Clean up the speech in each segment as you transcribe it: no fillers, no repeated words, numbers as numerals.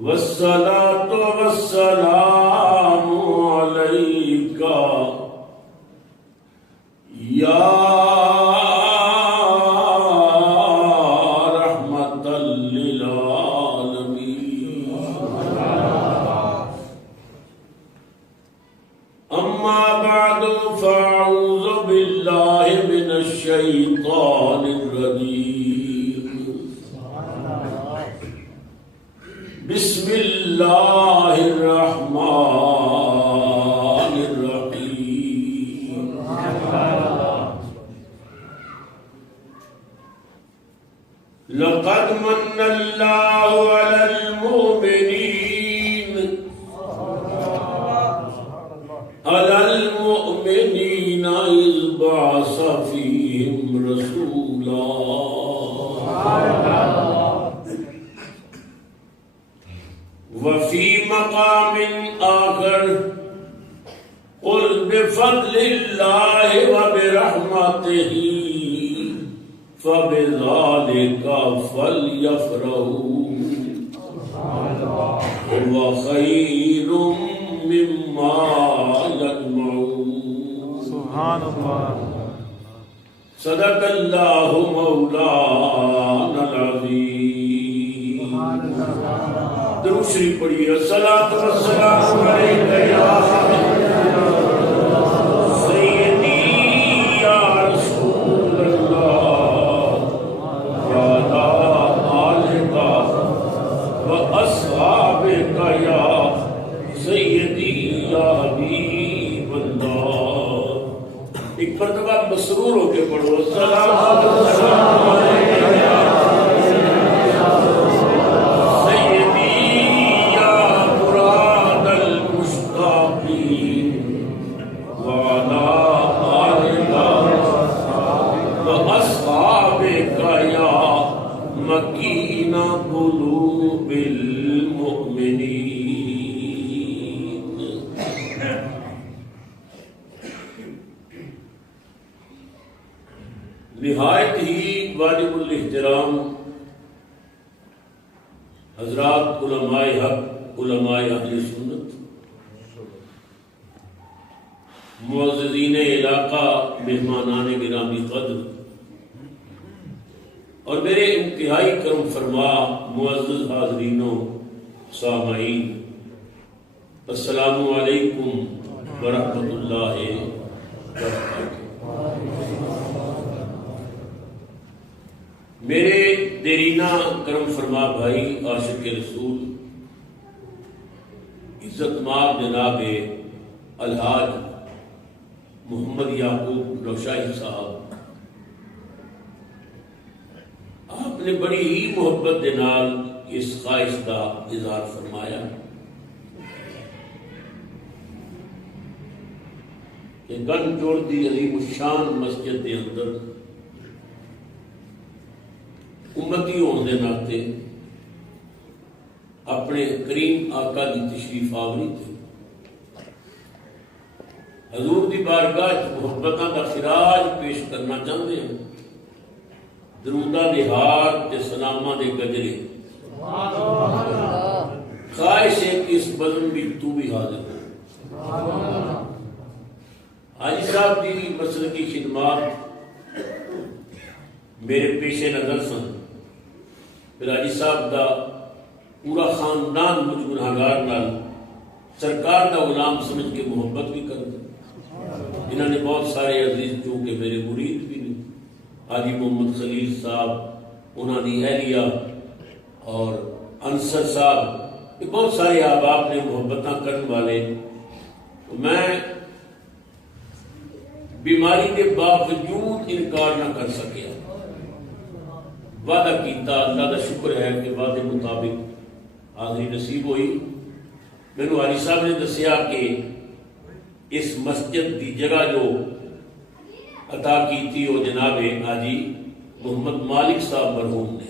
والصلاة والسلام عليك يا رحمة للعالمين. أما بعد فأعوذ بالله من الشيطان الرجيم. بسم الله الرحمن الرحيم. لقد من الله على المؤمنين إذ بعث فيهم رسولا وفي مقام آخر قل بفضل الله وبرحمته فبذلك فليفرحوا هو خير مما يجمعون. سبحان اللہ. صدق اللہ مولانا العظیم. درود شریف پڑھیے. الصلاۃ والسلام علیک یا سیدی یا رسول اللہ وعلی آلک واصحابک یا سیدی یا حبیب اللہ. ایک مرتبہ مسرور ہو کے پڑھو. السلام علیک یا مکین قلوب المؤمنین. نہایت ہی واجب الاحترام حضرات علماء حق، علماء اہل سنت، معززین علاقہ، مہمانان گرامی قدر اور میرے انتہائی کرم فرما معزز حاضرینوں سامعین، السلام علیکم ورحمۃ اللہ وبرکاتہ. میرے دیرینہ کرم فرما بھائی عاشق رسول عزت مآب جناب الحاج محمد یعقوب نوشاہی صاحب، آپ نے بڑی ہی محبت دے نال اس خواہش کا اظہار فرمایا کہ گن جوڑ دی عظیم الشان مسجد دے اندر امتی ہونے دے ناتے اپنے کریم آقا دی تشریف آوری تھے حضور دی بارگاہ محبتاں دا خراج پیش کرنا چاہتے ہیں. درودہ دے ہار تے سلامہ دے گجرے خواہش ہے کہ اس بزم بھی تو بھی حاضر ہو. حاجی صاحب دی مسلکی خدمات میرے پیش نظر سن. پھر حاجی صاحب دا پورا خاندان مجھ گناہگار نال سرکار دا غلام سمجھ کے محبت بھی کر دے. انہوں نے بہت سارے عزیز چونکہ میرے مرید بھی نے، حاجی محمد خلیل صاحب، انہوں نے اہلیہ اور انصر صاحب، یہ بہت سارے احباب نے محبتاں کرنے والے. میں بیماری کے باوجود انکار نہ کر سکیا. وعدہ کیتا، اللہ کا شکر ہے کہ وعدے مطابق حاضری نصیب ہوئی. میں نے حاجی صاحب نے دسیا کہ اس مسجد دی جگہ جو عطا کی تھی وہ جناب حاجی محمد مالک صاحب مرحوم نے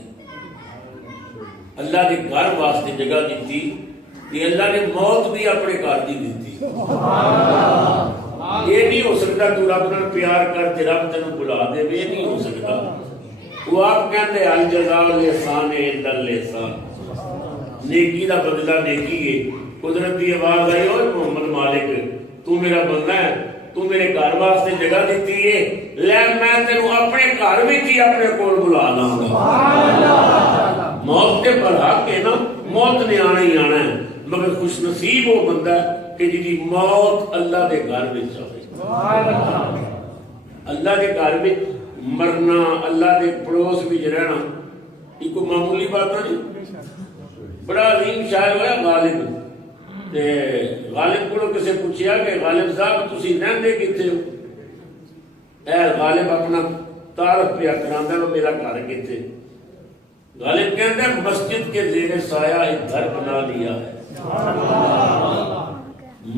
اللہ نے گھر واسطے جگہ دیتی کہ اللہ نے موت بھی اپنے گھر دی دیتی. یہ نہیں ہو سکتا تو رب نال پیار کر تے رب تینوں بلا دے، یہ نہیں ہو سکتا۔ وہ آپ کہتے الجزاء الاحسان الا الاحسان، نیکی دا بدلہ نیکی ہے۔ قدرت دی آواز آئی، اوے محمد مالک تو میرا بندہ ہے، تو میرے گھر واسطے جگہ دیتی ہے، لے میں تینوں اپنے گھر وچ ہی اپنے کول بلا لاں گا۔ موت تے پر حق ہے نا، موت نے آنا ہی آنا ہے، مگر خوش نصیب وہ بندہ ہے کہ جی موت اللہ دے گھر وچ آوے۔ اللہ دے گھر وچ مرنا، اللہ دے پڑوس وچ رہنا، یہ کوئی معمولی بات نہیں۔ بڑا عظیم شاعر ہوا غالب، تے غالب کو کسے پوچھیا کہ غالب صاحب تسی رہندے کتھے ہو؟ اے غالب اپنا تعارف پیا کراندا ہے، میرا گھر کتھے؟ غالب کہتا ہے مسجد کے زیر سایہ ایک گھر بنا لیا ہے۔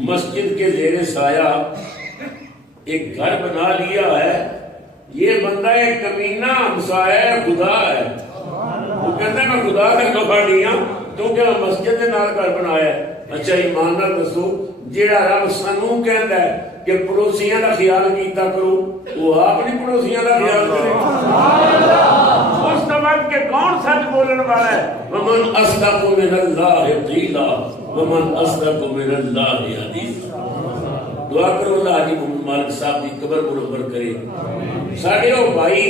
مسجد کے زیر سایہ ایک گھر بنا لیا ہے، یہ بندہ ایک کمینہ ہمسایہ خدا ہے۔ وہ کہتا ہے میں خدا کا کفا نہیں ہوں کیونکہ میں مسجد کے نال گھر بنایا ہے۔ اچھا ایمان نال دسو، جیڑا رب سانوں کہندا ہے کہ پڑوسیاں دا خیال کیتا کرو، وہ آپ نہیں پڑوسیاں دا خیال کرے؟ اس وقت کہ کون سچ بولن والا ہے؟ ومن اصدق من اللہ قیلا ومن اصدق من اللہ حدیثا۔ دعا کرو اللہ حاجی محمد مالک صاحب کی قبر منور کرے۔ ساڈے وہ بھائی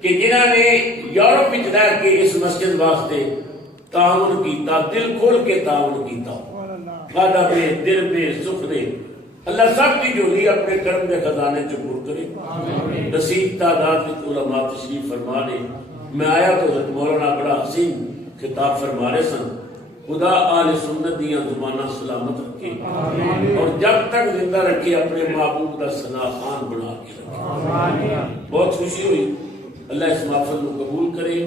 کہ جنہاں نے یورپ وچ رہ کے اس مسجد واسطے تعاون کیتا، دل کھول کے تعاون کیتا، کھادا دے دل دے سکھ دے، اللہ سب کی جوڑی اپنے کرم دے خزانے چ پور کرے۔ نصیب تعداد میں علماء تشریف فرما دے۔ میں آیا تو حضرت مولانا بڑا حسین خطاب فرما رہے سن، خدا آل سنت دیاں زمانہ سلامت رکھے اور جب تک زندہ رکھے اپنے محبوب کا ثنا خان بنا کے رکھے۔ بہت خوشی ہوئی، اللہ اس محفل کو قبول کرے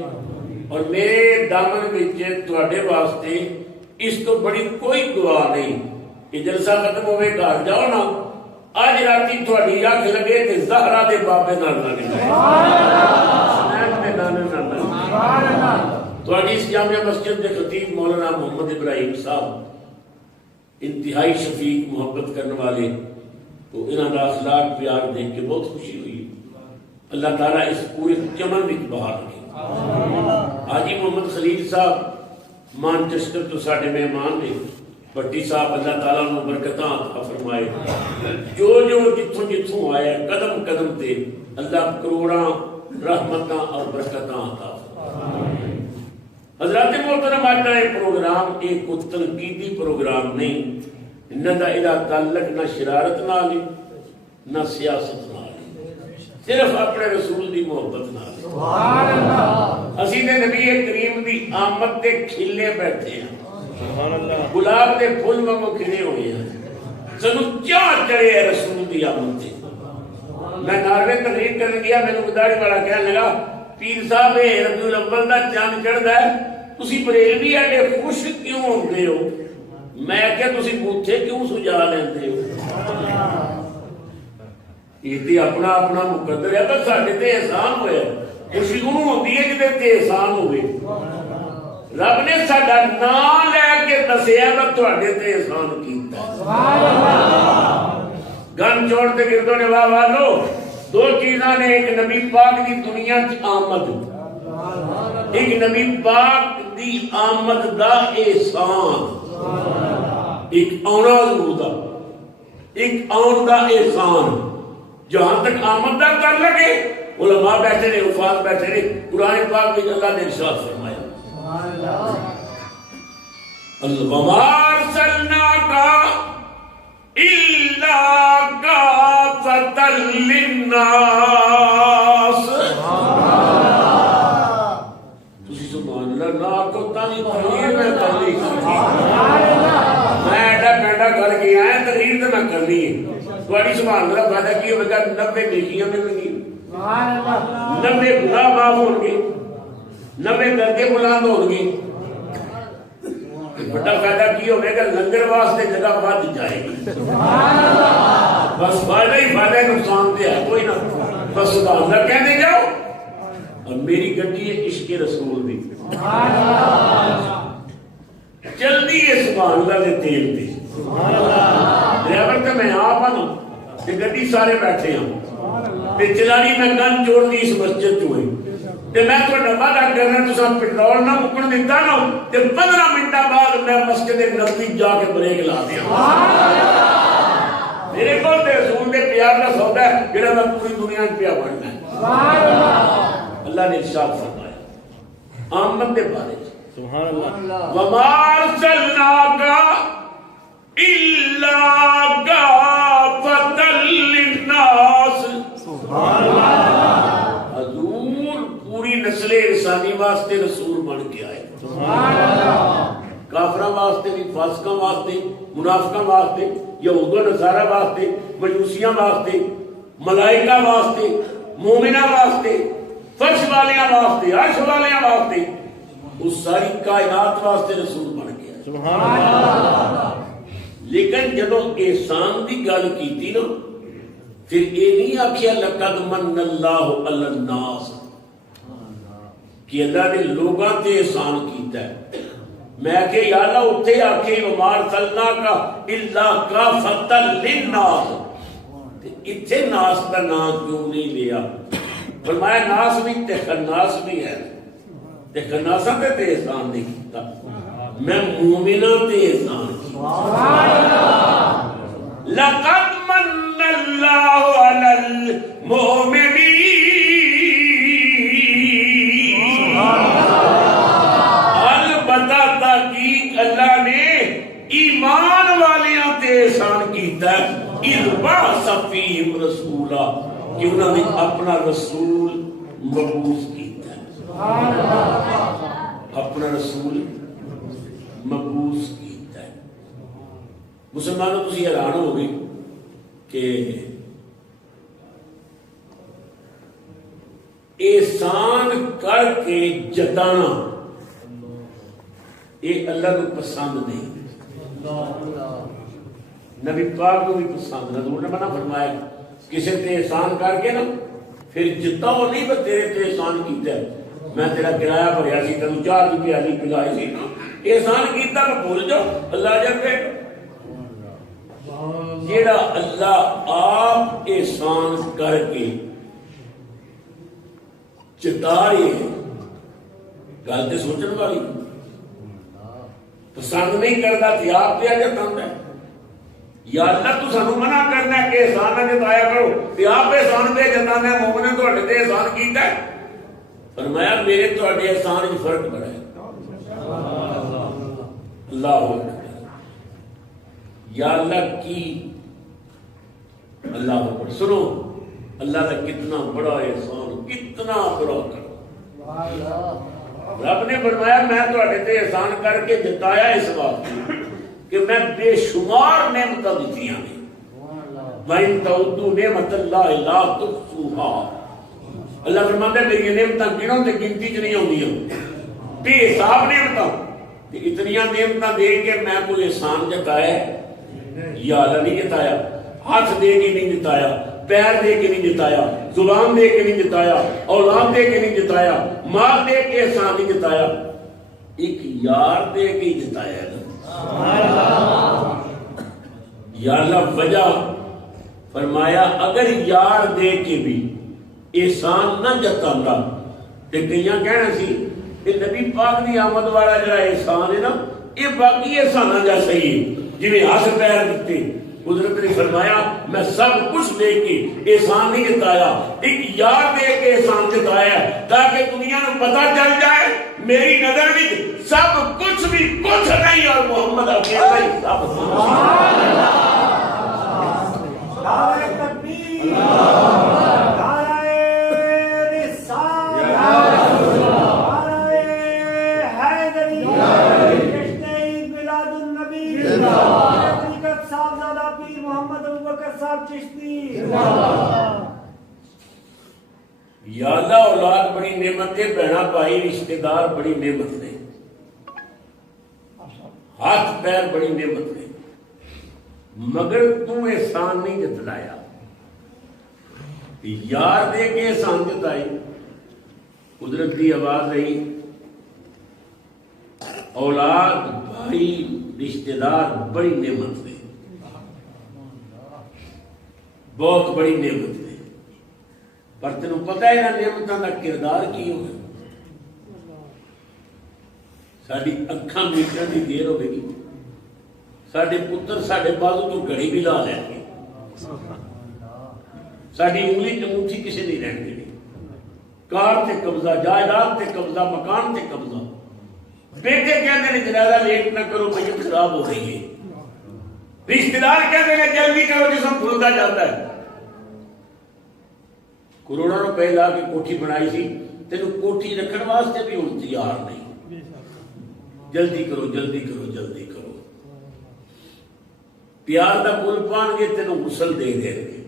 اور میرے دامن وچ تواڈے واسطے اس تو بڑی کوئی دعا نہیں کہ جلسہ ختم ہوئے گھر جاؤ نا، آج راتی تواڈی اکھ لگے تے زہرا دے بابے نال نہ لگے، تواڈی اس جامعہ مسجد کے خطیب مولانا محمد ابراہیم صاحب انتہائی شفیق محبت کرنے والے، تو انہاں دا اخلاق پیار دیکھ کے بہت خوشی ہوئی۔ اللہ تعالیٰ اس پورے چمن وچ بہار رکھے۔ حاجی محمد خلیل صاحب مانچسٹر تو ساڈے مہمان نے، بٹی صاحب اللہ تعالیٰ نے برکتاں عطا فرمائے، جو جتھوں جتھوں آیا قدم قدم تے اللہ کروڑاں رحمتاں اور برکتاں عطا فرمائے۔ حضرات محترم، آج کا یہ پروگرام ایک تنقیدی پروگرام نہیں، نہ دا ادا تعلق نہ شرارت نال ہے نہ سیاست نال، صرف اپنے رسول دی محبت نال۔ سبحان اللہ۔ اسی نے نبی کریم دی آمد تے کھلے بیٹھے ہیں، گلاب دے پھول وانگوں کھلے ہوئے ہیں، سنوں چاہ چڑھے ہے رسول دی آمد تے۔ میں ناروے تقریر کرنے گیا، میں نے داڑھی والا کہنے لگا پیر صاحب ربیع الاول دا چاند چڑھدا ہے، تسی بریلوی ایڈے خوش کیوں ہوندے ہو؟ میں کہ تسی بوتھے کیوں سجا لیندے ہو؟ یہ تے اپنا اپنا مقدر ہے، پر ساڈے تے احسان ہویا، خوشی انہوں ہوندی ہے جدے تے احسان ہوئے۔ رب نے ساڈا نام لے کے دسیا تے تواڈے تے احسان کیتا ہے۔ گن چھوڑ تے گردوں نے واہ واہ لو، دو چیزاں نے، ایک نبی پاک دی دنیا چ آمد، ایک نبی پاک دی آمد دا احسان، ایک آنا ضرور دا، ایک آن دا احسان۔ جہاں تک آمد دا کر لگے، علماء بیٹھے رہے، حفاظ بیٹھے رہے، قرآن پاک میں اللہ نے ارشاد فرمایا وَمَا أَرْسَلْنَاكَ إِلَّا كَافَّةً لِلنَّاسِ۔ تسی سبحان اللہ نہ کو تانی تقریر میں کرنی، میں ایڈا پیڈا کر کے آیا تقریر تو میں کرنی ہے۔ تھوڑی سبحان اللہ فائدہ کی ہوگا، 90 نیکیاں ملیں گی، 90 گناہ معاف ہوں گے، 90 درجے بلند ہوں گے۔ بڑا فائدہ کی ہوگا، لنگر واسطے جگہ بڑھ جائے گی۔ بس فائدہ ہی فائدہ، نقصان دے ہے کوئی نہ، بس سبحان اللہ کہنے جاؤ۔ اور میری گڈی ہے عشق رسول دی، جلدی ہے سبحان اللہ دے تیل دی۔ ڈرائیور تو میں آپ ہوں، کہ گڈی سارے بیٹھے ہوں تے چلانی میں گن جوڑ دی اس مسجد چ ہوئی تے میں تہاڈا وعدہ کرنا تساں پٹرول نہ مکن دیتا نا تے 15 منٹاں بعد میں مسجد نبوی جا کے بریک لا دیا میرے کو تے رسول دے پیار دا سودا ہے جڑا میں پوری دنیا وچ پیا بننا ہے سبحان اللہ اللہ نے ارشاد فرمایا آمد دے بارے سبحان اللہ وما ارسلناک الا کافۃ للناس سبحان اللہ حضور پوری نسل انسانی واسطے رسول بن کے آئے سبحان اللہ کافراں واسطے بھی فاسقاں واسطے منافقاں واسطے یہود و نصارہ واسطے مجوسیاں واسطے ملائکہ واسطے مومناں واسطے فرش والیاں واسطے عرش والیاں واسطے اس ساری کائنات واسطے رسول بن گیا سبحان اللہ لیکن جدو احسان دی گل کیتی نا پھر یہ نہیں آکھیا لقد من اللہ علی الناس کہ اللہ نے لوگاں تے احسان کیتا ہے میں کہ یا اللہ اتھے آکھے وما ارسلناک الا کافۃ للناس اتھے ناس کا نام کیوں نہیں لیا فرمایا ناس بھی تے خناس بھی ہے تے خناساں تے احسان نہیں کیتا میں مومناں تے احسان کیتا لقد من اللہ علی المؤمنین البتہ تحقیق اللہ نے ایمان والیاں تے احسان کیتا ہے اذ بعث فیہم رسولا کہ انہوں نے اپنا رسول مبعوث کیتا ہے اپنا رسول مبعوث کیتا ہے مسلمانوں تسی حیران ہو گئی کہ احسان کر کے جتانا یہ اللہ کو پسند نہیں نبی پاک کو بھی پسند حضور نے منع فرمایا کسی تے احسان کر کے نا پھر جتاؤ نہیں میں تیرے تے احسان کیتا ہے میں تیرا کرایہ بھریا سی تینوں 4 روپے علی پلائی سی نا احسان کیتا میں بھول جاؤ اللہ جب کہ جیڑا اللہ آپ احسان کر کے چتائے گل تے سوچن والی پسند نہیں کرتا تھی آپ پہ جتاؤں ہے یا اللہ تو سانو منع کرنا ہے کہ احسان نہ جتایا کرو تے آپ احسان پہ جتانا ہے مومن نے تواڈے تے احسان کیتا ہے فرمایا میرے تواڈے احسان وچ فرق بڑا ہے اللہ اکبر یا اللہ کی اللہ اکبر سنو اللہ کا کتنا بڑا احسان کتنا بڑا کرم رب نے فرمایا میں تواڈے تے احسان کر کے جتایا اس بات کہ میں بے شمار نعمتاں دتیاں نے وَإِن تَعُدُّوا نِعْمَتَ اللَّهِ لَا تُحْصُوهَا اللہ فرماتا ہے میری نعمتاں گنو تے گنتی چ نہیں ہوندیاں بے حساب نعمتاں تے اتنیاں نعمتاں دے کے میں کوئی احسان جتایا یا اللہ نہیں جتایا ہاتھ دے کے نہیں جتایا پیر دے کے نہیں جتایا زبان دے کے نہیں جتایا اولاد دے کے نہیں جتایا مال دے کے احسان نہیں جتایا ایک یار دے کے جتایا یا اللہ وجہ فرمایا اگر یار دے کے بھی احسان نہ جتانا تے کئیاں کہنا سی کہ نبی پاک دی آمد والا جڑا احسان ہے نا یہ باقی احساناں جیسا ہی جویں ہاتھ پیر دتے قدرت نے فرمایا میں سب کچھ دے کے احسان نہیں جتایا ایک یار دے کے احسان جتایا تاکہ دنیا کو پتہ چل جائے میری نظر میں سب کچھ بھی کچھ نہیں اور محمد اکیلا ہی سب سبحان اللہ نعرہ تکبیر نعرہ رسالت نعرہ حیدری جشن عید میلاد النبی طریقت صاحبزادہ پیر محمد ابوبکر صاحب چشتی یا اللہ اولاد بڑی نعمت ہے بہنا بھائی رشتہ دار بڑی نعمت ہے ہاتھ پیر بڑی نعمت ہے مگر تو احسان نہیں جتلایا یار دے کے احسان جتائی قدرت کی آواز رہی اولاد بھائی رشتہ دار بڑی نعمت ہے بہت بڑی نعمت ہے، پر تینوں پتہ ہے نہ نعمتوں کا کردار کی ہوگا۔ ساری اکھاں میٹن کی دیر ہوے گی، سارے پتر سارے بازو تو گھڑی بھی لا لیں گے، ساری انگلی انگوٹھی کسی نہیں رہن گی، کار تے قبضہ، جائیداد تے قبضہ، مکان تے قبضہ۔ بیٹے کہتے ہیں جنازہ لیٹ نہ کرو، میت خراب ہو رہی ہے، رشتہ دار کہتے ہیں جلدی کرو جسم پھولتا جاتا ہے۔ کروڑوں روپے لا کے کوٹھی بنائی سی، تینوں کوٹھی رکھن واسطے بھی ہوں تیار نہیں، جلدی کرو جلدی کرو جلدی کرو۔ پیار دا پل پان گے، تینوں غسل دے دیں گے،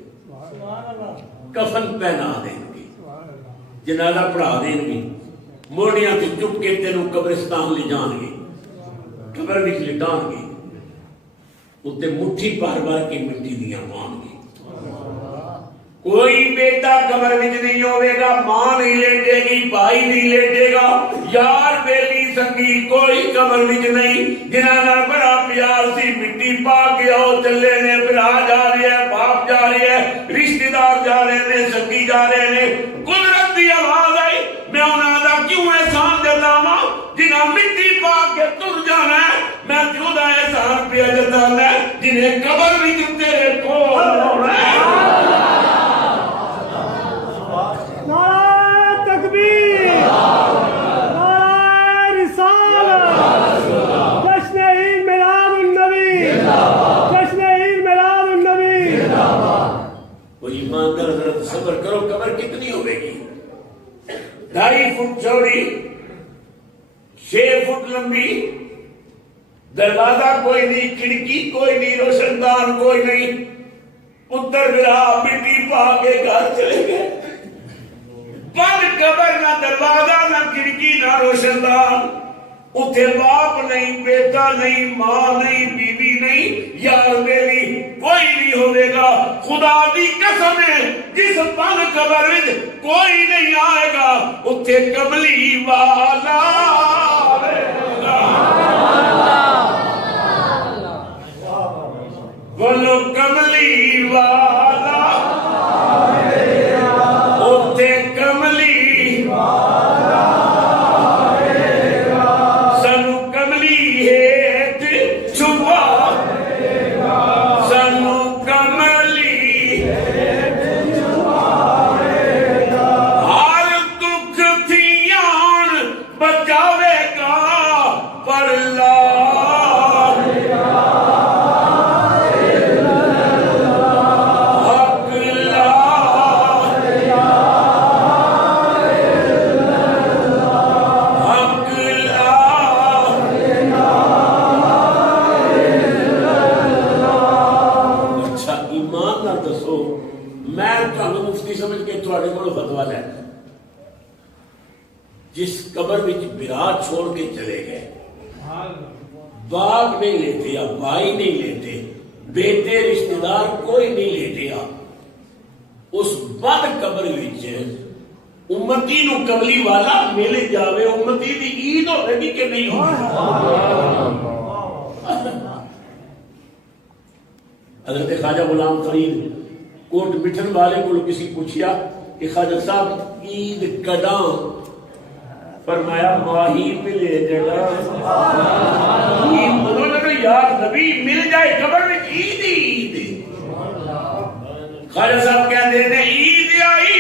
کفن پہنا دیں گے، جنازہ پڑھا دیں گے، موڑیاں سے چپ کے تینوں قبرستان لے جان گے، قبر وچ لٹان گے، اتنے مٹھی بھر بھر کے مٹی دیاں پان گے۔ کوئی بیٹا قبر وچ نہیں ہوے گا، ماں نہیں لیٹے گی، بھائی نہیں لیٹے گا، یار بیلی سنگی کوئی قبر وچ نہیں۔ جنہاں نال بڑا پیار سی، مٹی پا کے آؤ چلے نے، بھرا جا رہی ہے، باپ جا رہی ہے، رشتہ دار جا رہے نے، سنگی جا رہے نے۔ قدرت دی آواز آئی، میں انہاں دا کیوں احسان جتاواں جنہاں مٹی پا کے تر جانا ہے، میں کیوں دا احسان پہ جتانا ہے جنہیں قبر وچ تیرے کول ہونا ہے۔ صبر کرو، قبر کتنی ہوئے گی؟ 2.5 فٹ چوڑی، 6 فٹ لمبی، دروازہ کوئی نہیں، کھڑکی کوئی نہیں، روشن دان کوئی نہیں۔ پتر گرا مٹی پا کے گھر چلے گئے، بند قبر، نہ دروازہ نہ کھڑکی نہ روشن دان، اتھے باپ نہیں، بیٹا نہیں، ماں نہیں، بیوی نہیں، یار میری کوئی نہیں ہوئے گا۔ خدا دی قسم ہے، جس بند قبر وچ کوئی نہیں آئے گا، اتھے کملی والا آئے گا۔ بولو کملی والا آئے گا، اتھے کملی والا آئے گا، سنو کملی ہیٹ چھپا آئے گا، سنو کملی ہیٹ چھپا آئے گا، ہر دکھ تھیان بچاوے گا، پر لا جس قبر وچ برا چھوڑ کے چلے گئے، باپ نہیں لیتے یا بھائی نہیں لیتے، بیٹے رشتہ دار کوئی نہیں لیتے، اس بند قبر وچ امتی نو کملی والا مل جاوے، امتی دی عید ہوے گی کہ نہیں ہوگی؟ حضرت خواجہ غلام فرید کوٹ مٹھن والے کو کسی پوچھیا کہ خواجہ صاحب عید کداں؟ فرمایا ماہی ملے جگہ عید مطلب یار نبی مل جائے قبر میں عید ہی عید۔ خواجہ صاحب کہتے ہیں عید آئی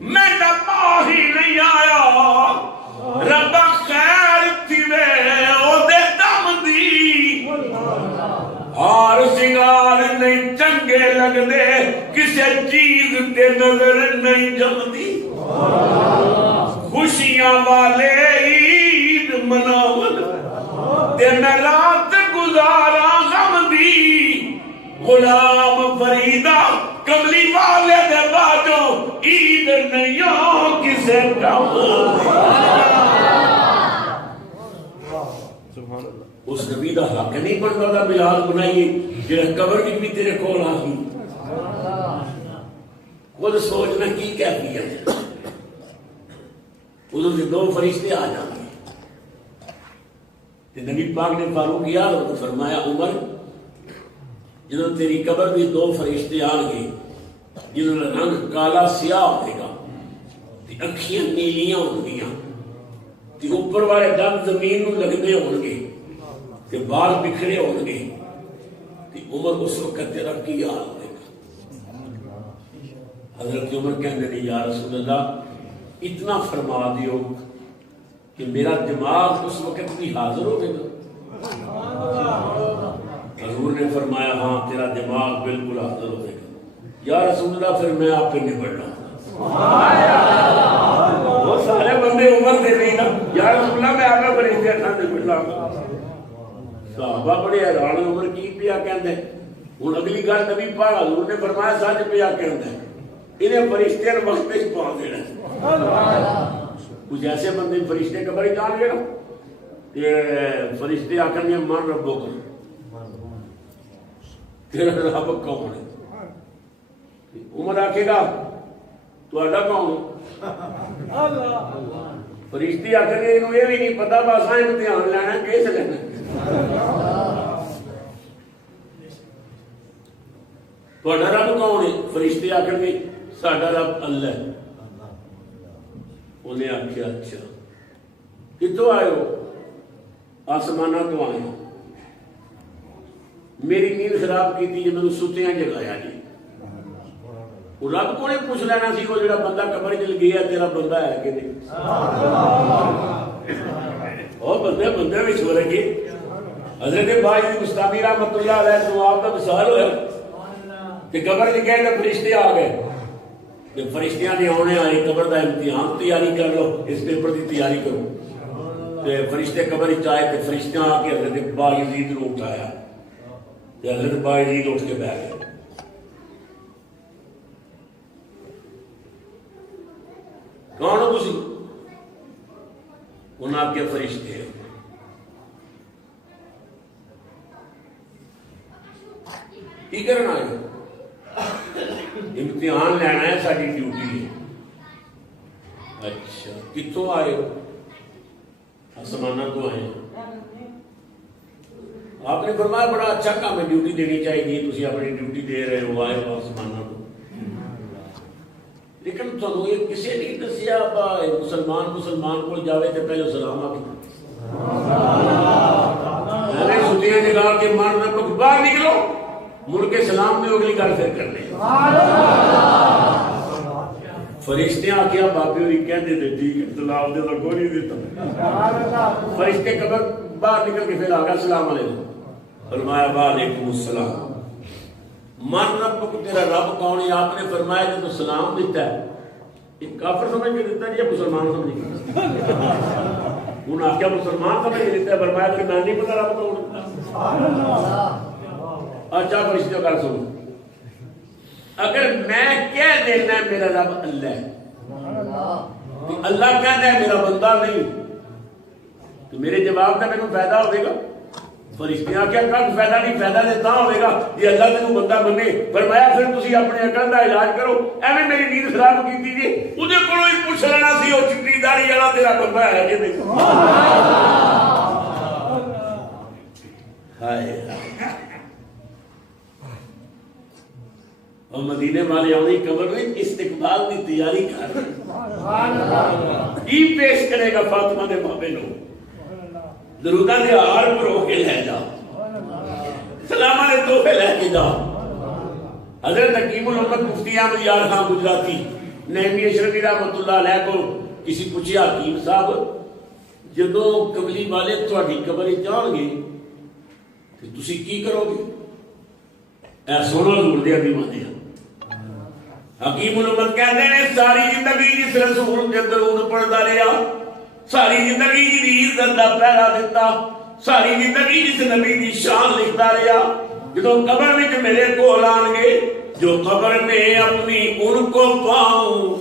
میں نہ ماہی نہیں آیا، رب خیر تھی میں او دے دم دی، ہار سنگار نہیں چنگے لگ دے، کسے چیز تے نظر نہیں جمدی، خوشیاں والے عید مناون تے میں رات گزارا غم دی، غلام فریدہ کملی والے دے باجو عید نہیں ہو کسے کم۔ اس نبی دا حق نہیں بنتا دا میلاد بنائیے جڑا قبر بھی تیرے کول آ گئی۔ خود سوچنا کی کیفیت ہے، ادھر سے 2 فرشتے آ جاتے ہیں، نبی پاک نے فاروق یاد کو فرمایا عمر جدو تیری قبر بھی دو فرشتے آن گے جنہوں نے رنگ کالا سیاہ ہوئے گا، اکھیاں نیلیاں ہو گیا، اوپر والے دم زمین نو لگنے ہون گے، بال بکھرے ہون گے، عمر اس وقت تیرا کی حال ہوئے گا؟ حضرت عمر کہنے لگے یا رسول اللہ اتنا فرما دیو کہ میرا دماغ اس وقت بھی حاضر ہوگا۔ حضور نے فرمایا ہاں تیرا دماغ بالکل حاضر ہوگا۔ یا رسول اللہ پھر میں آپ پہ نبڑ رہا ہوں۔ وہ سارے بندے عمر دے رہی نا، یا رسول اللہ میں آپ کا فرشتے اٹھا نبڑ رہا ہوں۔ صحابہ بڑے حیران عمر کی پیا کہندے، ہن اگلی گل نبی پاک حضور نے فرمایا سچ پیا کہندا ہے، انہیں فرشتے نے وقت وچ پا دینا۔ کچھ ایسے بندے فرشتے قبر جان گے نا کہ فرشتے آکھن گے من ربو کو، تیرا رب کون ہے؟ عمر آکھے گا تہاڈا کون ہے؟ فرشتے آکھن گے انہوں یہ بھی نہیں پتا بس امتحان لینا کیس لینا۔ تہاڈا رب کون ہے؟ فرشتے آکھن گے ساڈا رب اللہ ہے۔ انہیں آخیا اچھا کتوں آئے ہو؟ آسمانہ تو آئے ہو، میری نیند خراب کی تھی جب میں ستیاں جگایا جی۔ وہ رب کو نے پوچھ لینا سی وہ جڑا بندہ قبر چل گیا تیرا بندہ ہے کہ نہیں؟ اور بندے بندے بھی چھو رہے گی۔ حضرت باج مستامی رحمت اللہ علیہ تو آپ کا مثال ہوئے کہ قبر چ گئے تو فرشتے آ گئے، جب فرشتیاں نے آنے آئے قبر دا امتحان تیاری کر لو، اس پیپر کی تیاری کرو، فرشتے قبر چائے تو فرشتیاں آ کے حضرت باجید نے اٹھایا، حضرت باجید اٹھ کے بیٹھ گئے۔ کون ہو تسی؟ انہاں آپ کے فرشتے ہیں۔ کی کرنا ہے؟ امتحان لینا ہے، ساری ڈیوٹی ہے۔ اچھا کتوں آئے ہو؟ آسمانہ تو آئے۔ آپ نے فرمایا بڑا اچھا کام ہے، ڈیوٹی دینی چاہیے، تھی اپنی ڈیوٹی دے رہے ہو، آئے ہو آسمانہ کو۔ لیکن تمہیں یہ کسی نہیں دسیا مسلمان کو جاوے تو پہلے سلام آ کے چھٹیاں جگا کے مان رب باہر نکلو، مڑ کے سلام دے اگلی گل پھر کر لیں۔ فرشتے آ کے بابے ہوئی کہہ دے ٹھیک ہے سلام دے تو کوئی نہیں دیتا۔ فرشتے قبر باہر نکل کے پھر آ گیا سلام علیکم، فرمایا وعلیکم السلام۔ من رب کو تیرا رب کون ہے؟ آپ نے فرمایا جب سلام دیتا ہے ایک کافر سمجھ کے دیتا ہے یا مسلمان سمجھ کے؟ انہوں نے کیا مسلمان سمجھ کے دیتا ہے؟ فرمایا کہ میں نہیں پتا رب کون ہے۔ اچھا فرشتوں کا سنو، اگر میں کہہ دینا ہے میرا رب اللہ ہے، اللہ کہنا ہے میرا بندہ نہیں، تو میرے جواب کا میرے فائدہ ہوئے گا؟ فرشتیاں کیا کل فائدہ نہیں، فائدہ دیتا ہوئے گا یہ اللہ تینوں بندہ بنے۔ فرمایا پھر تسی اپنے عقل دا علاج کرو، ایویں میری نیند خراب کی جی اودے کولوں ہی پوچھ لینا سی او چٹی داڑھی والا تیرا بندہ ہے کہ نہیں؟ ہائے اور مدینے والے آنی قبر میں استقبال کی تیاری کر کی پیش کرے گا فاطمہ دے بابے لوگ درودہ دے ہار پر ہو کے لے جا، سلامہ دے تحفے لے کے جا۔ حضرت حکیم الامت مفتی احمد یار خان گجراتی نعیمی اشرفی رحمت اللہ علیہ کو کسی پوچھیا حکیم صاحب جدو قبلی والے تہاڈی قبر جان گے تو تسی کی کرو گے؟ اے سونا حضور دے دیوانے حکیم الامت کہتے ہیں ساری زندگی جس رسول کے درود پڑھتا رہا، ساری زندگی دی عزت دا پہرا دیتا، ساری زندگی جس نبی دی شان لکھتا رہا، جدو قبر میں میرے کو آن گے جو قبر میں اپنی ان کو پاؤں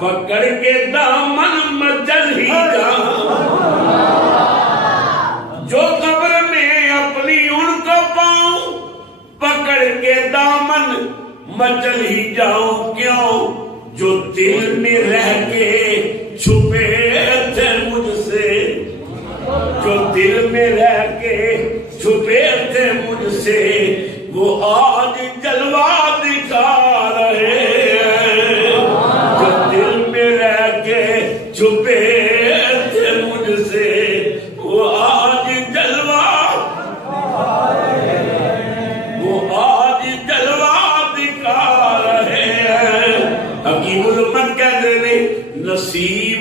پکڑ کے دامن مچل ہی جاؤں، جو قبر میں اپنی ان کو پاؤں پکڑ کے دامن مچل ہی جاؤں، کیوں جو دل میں رہ کے چھپے تھے مجھ سے، جو دل میں رہ کے چھپے تھے مجھ سے وہ آج جلوہ دکھا رہے ہیں، جو دل میں رہ کے چھپے تھے مجھ سے وہ آج جلوہ دکھا رہے ہیں۔ حکیم الامت کہتے ہیں نصیب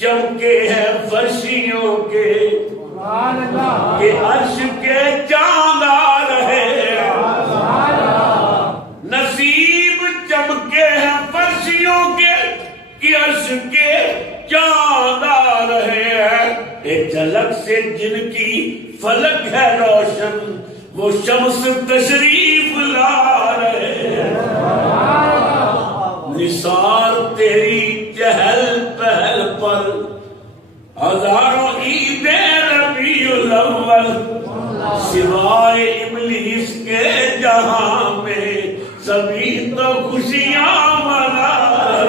چمکے ہیں فرشیوں کے کہ عرش کے چاند آ رہے ہیں، نصیب چمکے ہیں فرشیوں کے کہ عرش کے چاند آ رہے ہیں، ایک جھلک سے جن کی فلک ہے روشن وہ شمس تشریف لا رہے ہیں، نثار تیری چہل پہل پر ہزاروں عید ربیع الاول، سوائے ابلیس کے جہاں میں سبھی تو خوشیاں منا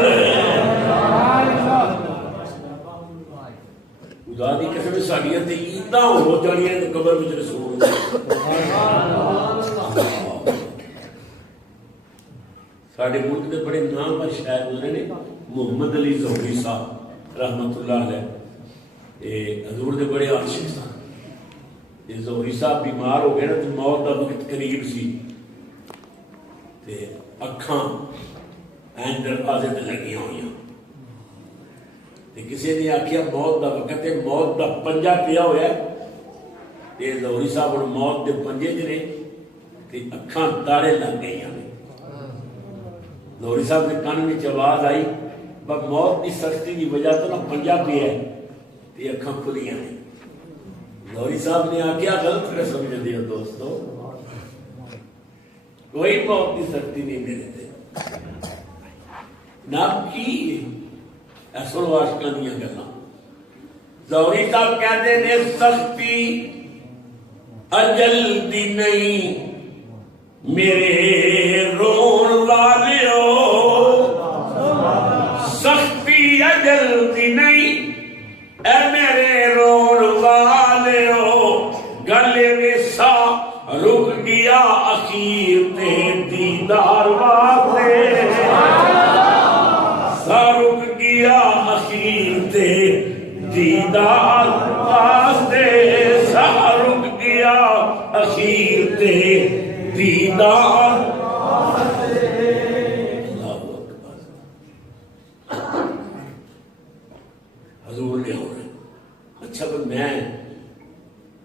رہے ہیں۔ خدا دی قسم ساڈیاں تے عیداں ہو جانیاں تے قبر وچ رسول ساڈے ملک دے بڑے نامور شاعر گزرے نے، محمد علی ظہوری صاحب رحمت اللہ علیہ، حضور دے بڑے عاشق سن۔ ظہوری صاحب بیمار ہو گئے نا تو موت دا وقت قریب سی تے اکھاں این دروازے تے لگیاں ہوئیاں تے کسی نے آکھیا موت دا وقت ہے، موت دا پنجا پیا ہوا ہے تے ظہوری صاحب ہن موت دے پنجے چ نے تے اکھاں تارے لگ گئی ہیں۔ ظہوری صاحب کے کان میں آواز آئی موت کی سختی کی وجہ تو نہ پنجا پیا ہے تے اکھاں کھلیاں ہیں۔ ظہوری صاحب نے آکھیا غلط کر سمجھدے ہو دوستو، کوئی موت کی سختی نہیں میرے تے نہ کی اصل عاشقاں دیاں گلاں۔ ظہوری صاحب کہتے نے سختی اجل دی نہیں میرے رون والے ہو، سختی اجل دی نہیں اے میرے رون والے ہو، گلے میں سا رک گیا اخیر تے دیدار واسطے، سا رک گیا اخیر تے دیدار واسطے، سا رک گیا اخیر تے دیدار حضور نے ہو رہے۔ اچھا میں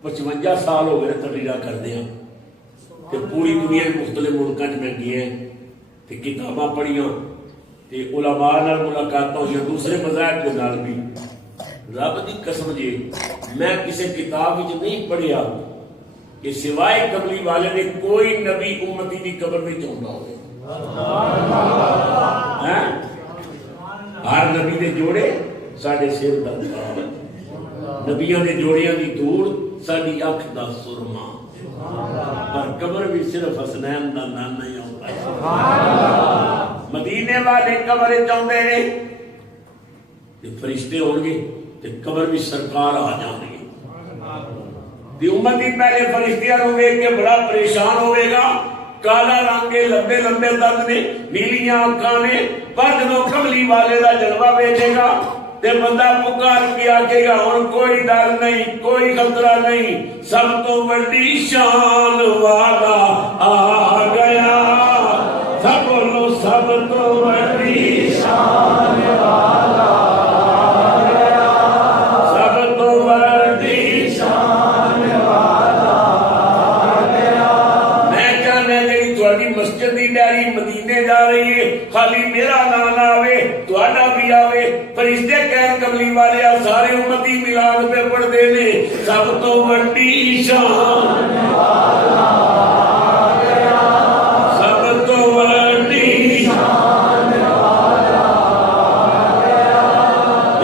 55 سال ہو گئے تقریرا کردے ہیں تے پوری دنیا مختلف ملکاں میں گئے تے کتاباں پڑھیاں تے علماء نال ملاقاتاں ہوئی دوسرے مذاہب کے نال بھی۔ رب دی قسم جی میں کسی کتاب وچ نہیں پڑھیا کہ سوائے قبلی والے نے کوئی نبی امتی دی قبر نہیں چاہتا ہوئے۔ ہر نبی دے جوڑے ساڑھے سر دا نبیاں دے جوڑیاں دی دور ساڑھی اکھ دا سرما، پر قبر بھی صرف حسنین دا نام نہیں ہوتا ہے۔ مدینے والے قبر چاہتے ہیں کہ فرشتے ہوں گے تو قبر بھی سرکار آ جائیں گے۔ امتی پہلے فرشتیاں ہوئے کہ بڑا پریشان ہوئے گا، کالا رنگ کے لمبے لمبے دند نے، نیلیاں آنکھاں نے، پر جدوں قبلی والے دا جلوہ بیٹھے گا تے بندہ پکار کے آکے گا اور کوئی ڈر نہیں، کوئی خطرہ نہیں، سب تو بڑی شان والا آ گیا، سب بولو سب تو بڑی شان والا آ گیا، سب تو بڑی شان والا آ گیا۔ میں چاہنے لئی تھوڑی مسجد دی ڈیری مدینے جا رہی ہے، خالی میرا نام آوے تھوڑا بھی آوے، فرشتے کہن قبلی والے سارے امتی میلاد پہ پڑھ دے لے، سب تو بڑی شان والا آ گیا، سب تو بڑی شان والا آ گیا،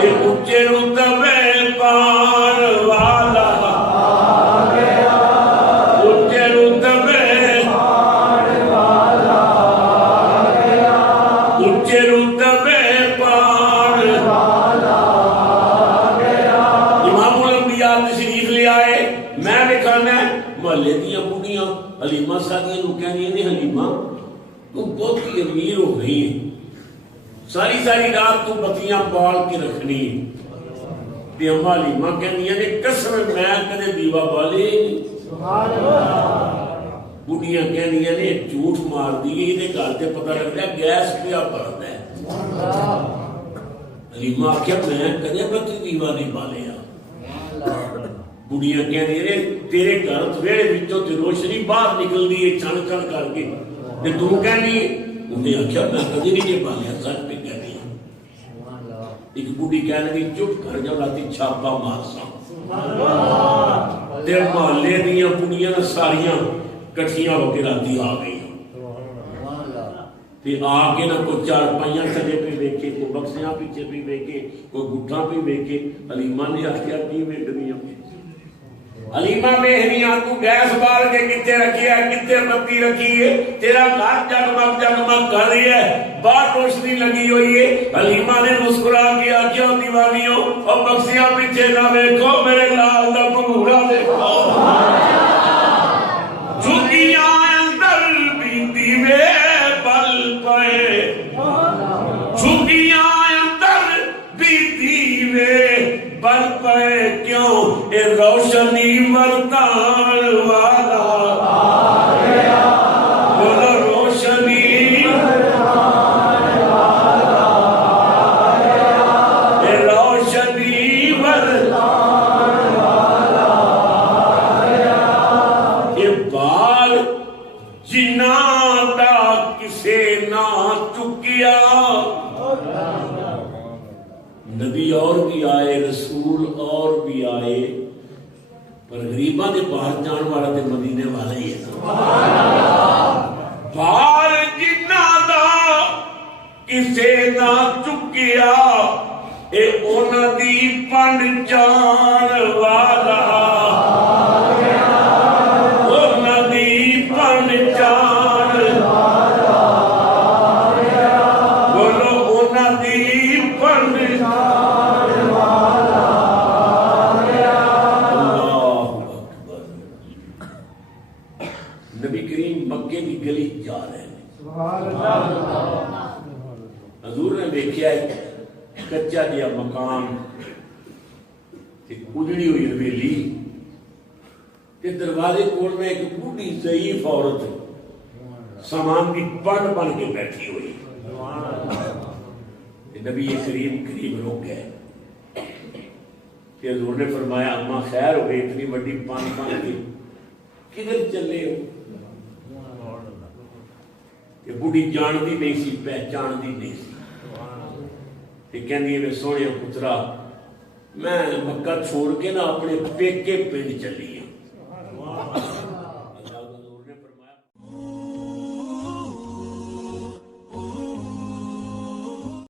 یہ اونچے رتبے پان والا آ گیا، اونچے رتبے پان والا آ گیا، اونچے رتبے پان والا آ گیا۔ امام الانبیاء تشریف لے آئے، میں دکھانا ہے محلے دیاں بڑھیاں حلیمہ سادیہ نو کہنی نے حلیمہ تو بہت ہی امیر ہو گئی ہے، ساری ساری رات تو بتیاں بال کے رکھنی تے اما حلیمہ کہنی نے قسم میں کدے دیوا بالے سبحان اللہ، بڑھیاں کہنی نے جھوٹ مار دی یہ گل تے پتہ لگتا ہے گیس پیا بھرتا ہے، حلیمہ آخیا میں کدے بتی دیوا نہیں بالیا، بڑھیاں کہنی نے تیرے گھر ویڑے وچوں تے روشنی باہر نکلدی ہے چھن چھن کر کے تے تو کہنی انہیں آخیا میں کدے نہیں بالیا، سچ پہ کہنی ایک بڑھی کہنے کی چپ کر جاؤ راتی چھاپا مارسا تے محلے دیاں بڑھیاں ساریاں کٹھیاں ہو کے راتی آ گئی تے آ کے نہ کوئی چار پائیاں تھلے پہ ویکھے، کوئی بکسیاں پیچھے بھی ویکھے، کوئی گٹھا بھی ویکھے، حلیمہ نے آخیا کی ویکھدیاں حلیمہ مہریاں تو گیس بال کے کتے رکھی ہے، کتے بتی رکھی ہے، تیرا گھر جگمگ جگمگ کر رہی ہے، باہر روشنی لگی ہوئی ہے۔ حلیمہ نے مسکرا کیا کیوں دیوانیوں اور بکسیاں پیچھے نہ دیکھو، میرے لال دا پنگورا دیکھو، جھکیاں اندر بیتی میں بل پائے، جھکیاں اندر بیتی میں بل پائے، کیوں اے روشنی مردان والا آ گیا، بولو روشنی مردان والا آ گیا، اے روشنی مردان والا آ گیا، یہ بال جناں دا کسے نہ چکیا، نبی اور بھی آئے، رسول اور بھی آئے، پر غریباں دے باہر جان والا تے مدینے والا ہی ہے۔ بال جنہاں دا کسے نہ چکیا، اے انہاں دی پنڈ جان والا، انہاں دی پنڈ جان والا، بولو انہاں دی پنڈ جان والا، نبی کریم مکے کی گلی جا رہے ہیں، حضور نے دیکھا کچا جہا مکان، اجڑی ہوئی حویلی، دروازے کول میں ایک بوڑھی ضعیف عورت سامان کی پن بن کے بیٹھی ہوئی، نبی کریم قریب روک گئے، حضور نے فرمایا اماں خیر ہو گئی، اتنی بڑی پن بن کے کدھر چلے ہو؟ یہ بڑھی جاندی نہیں سی، پہچاندی نہیں سی، یہ کہندی ہے سونے پترا میں مکہ چھوڑ کے نا اپنے پیکے پنڈ چلی ہوں،